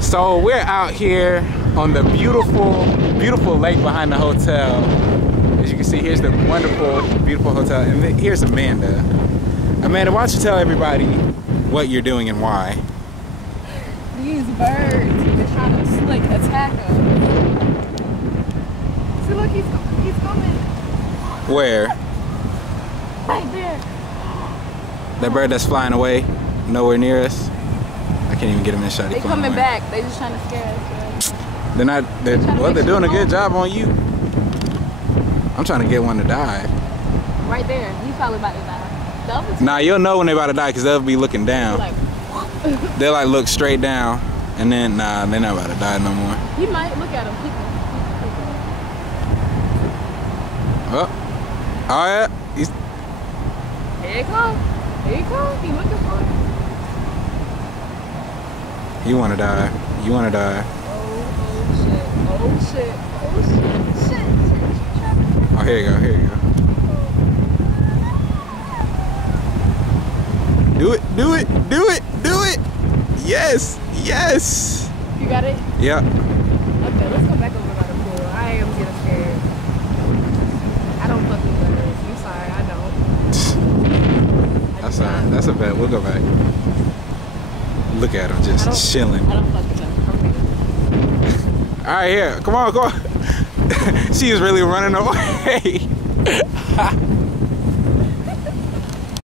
So we're out here on the beautiful lake behind the hotel. As you can see, here's the wonderful, beautiful hotel. And here's Amanda. Amanda, why don't you tell everybody what you're doing and why? These birds, they're trying to attack us. See, look, he's coming. Where? Right there. That bird that's flying away, nowhere near us. I can't even get him in shot. They coming back. They just trying to scare us. They're not. They're doing a good job on you. I'm trying to get one to die. Right there. He's probably about to die. Nah, you'll know when they're about to die because they'll be looking down. They'll like look straight down, and then nah, they're not about to die no more. He might look at him. Oh yeah. He's... Here he comes. Here he comes. He looking for it. You want to die. You want to die. Oh shit. Oh, here you go. Here you go. Do it. Do it. Do it. Do it. Yes. Yes. You got it? Yeah. Okay, let's go back over by the pool. I am getting scared. I don't fuck with birds. I'm sorry, I don't. That's fine. That's a bet. We'll go back. Look at him just chilling. I don't fuck with them. All right, here. Come on, come on. She is really running away.